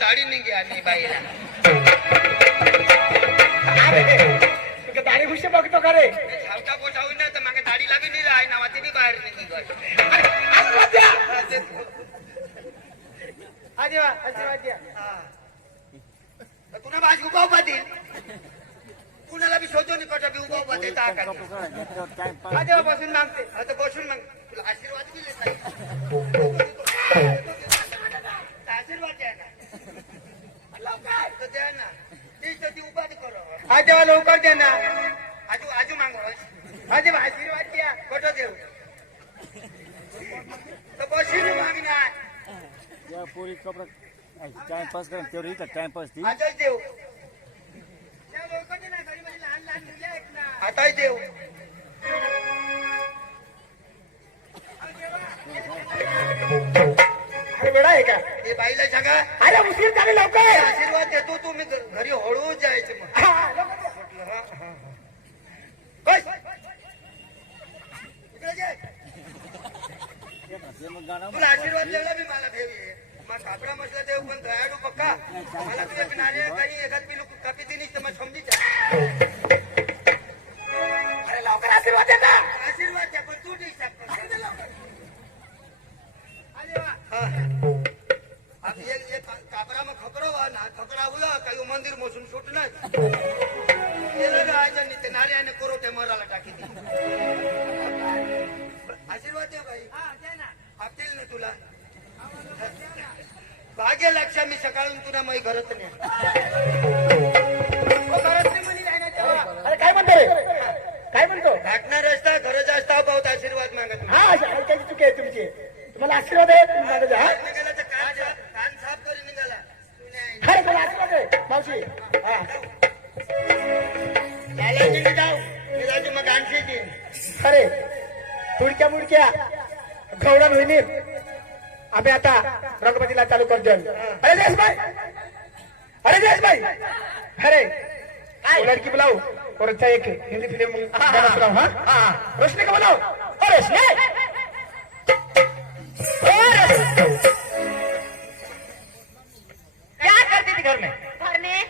दाढी निघे आणि बाईला दाढी खुशी बघतो का रे धावता पोटा होईल ना तर मागे दाढी लागली नाही आहे नावाची बी बाहेर निघी तुला माझी उभा उभा देईल कुणाला बी शोधून कटा बी उभा उभा देता बसून मागते आता बसून माग तुला आशीर्वाद दिले आशीर्वाद द्या ना लवकर द्या ना ती उभा करो हा तेव्हा लवकर द्या ना आजू आजू मागो हा तेव्हा आशीर्वाद द्या कटो देऊ तर बसून मागणार पूरी कपड़ा टाइमपास कर तेवढी इथं टाइमपास ती आताच देऊ आताच देऊ अरे वेळा आहे का हे बाईला सांगा अरे उशीर झाले लवकर आशीर्वाद देतो तुम्ही घरी हळूच जायचं मग तुला आशीर्वाद दिला मी मला ठेवी मग कापडा मसला देऊ पण दयाडू पक्का मला तुझ्या नारे काही एखाद पिलू कापी दिली तर मग समजी अरे लवकर आशीर्वाद दे ना आशीर्वाद द्या पण तू नाही शकतो कापरा मग खपरा वा ना खपरा हुला काही मंदिर मोसून सुट नाही ते नार्याने करो ते मराला टाकी आशीर्वाद द्या बाई आपतील ना तुला भाग्य लक्ष मी सकाळून तुला मग घरात नाही अरे काय म्हणतो रे काय म्हणतो टाकणार असता घरच असता बहुत आशीर्वाद मागत हा ऐकायची चुकी आहे तुमची तुम्हाला आशीर्वाद आहे तुम्ही मागत हा निघाला तर कान साफ करून निघाला अरे मला आशीर्वाद आहे मावशी हा झाला की जाऊ निघायची मग आणखी देईन अरे तुडक्या मुडक्या गौडा बहिणीर आम्ही आता रंगपतीला चालू करतो अरे देश भाई अरे लड़की बुलाओ और अच्छा एक हिंदी फिल्म गाना सुनाओ हाँ रोशनी को बुलाओ रोशनी क्या करती थी घर में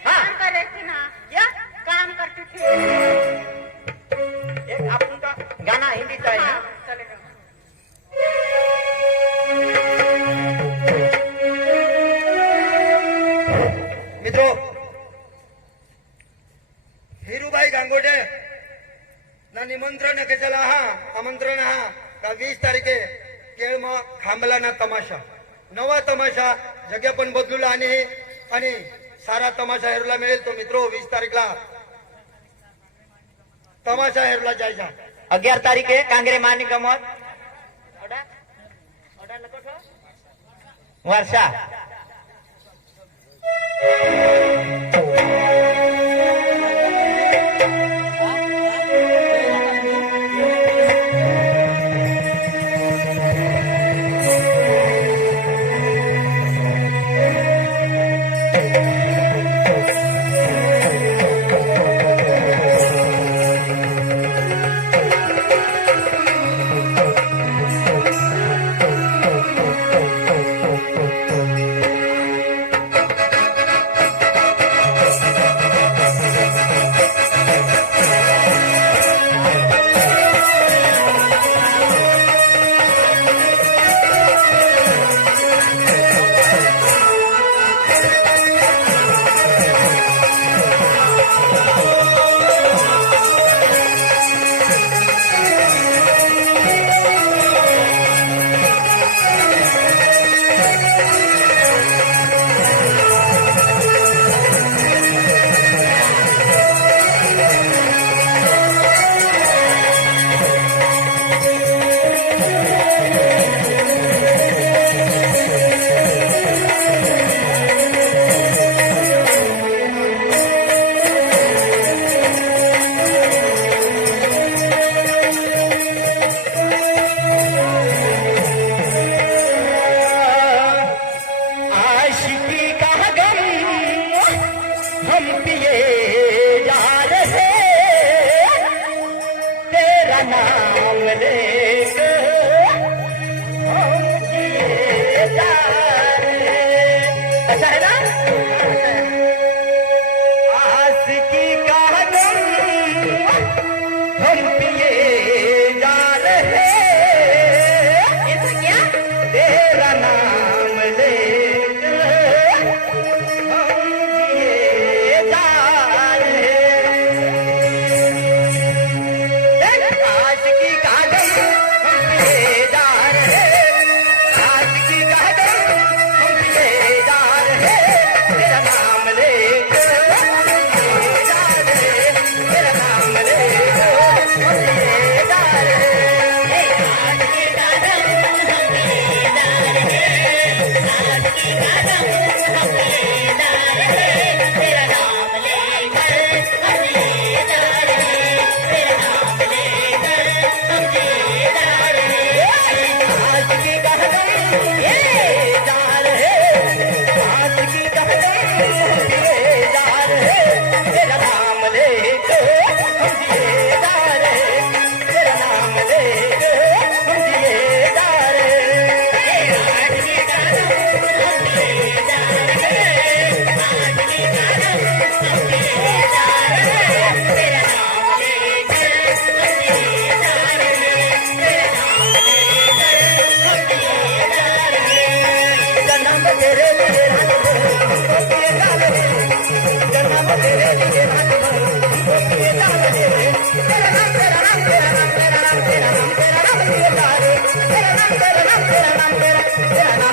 काम कर रही थी ना या काम करती थी एक आपण का गाना हिंदी का है ना चलेगा मित्रों हिरूबाई गांगोटे ना निमंत्रण कशाला हा आमंत्रण हा का 20 तारखे केळम खांबला ना तमाशा नवा तमाशा जग्या पण बदलूला आणि सारा तमाशा हेरला मिळेल तो मित्रो 20 तारीखला तमाशा हेरला जायचा 11 તારીખે કાંગરે માની ગમત વર્ષા तेरा नाम